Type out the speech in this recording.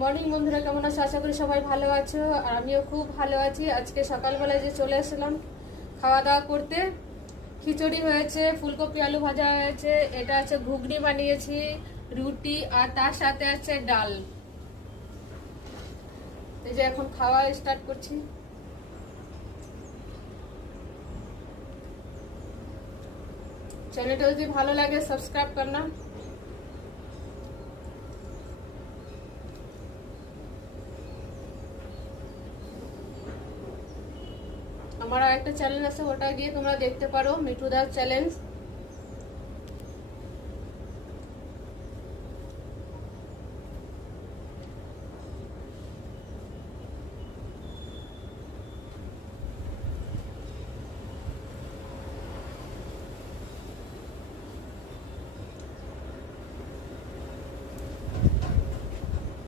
মর্নিং বন্ধুরা, কেমন আছো? আশা করি সবাই ভালো আছো, আর আমিও খুব ভালো আছি। আজকে সকালবেলায় যে চলে আসলাম খাওয়া দাওয়া করতে, খিচুড়ি হয়েছে, ফুলকপি আলু ভাজা হয়েছে, এটা আছে ঘুগনি বানিয়েছি, রুটি, আর তার সাথে আছে ডাল। এই যে এখন খাওয়া স্টার্ট করছি। চ্যানেলটা যদি ভালো লাগে সাবস্ক্রাইব করনা। আমার আর একটা চ্যানেল আছে, ওটা গিয়ে তোমরা দেখতে পারো, মিঠু দাস চ্যালেঞ্জ।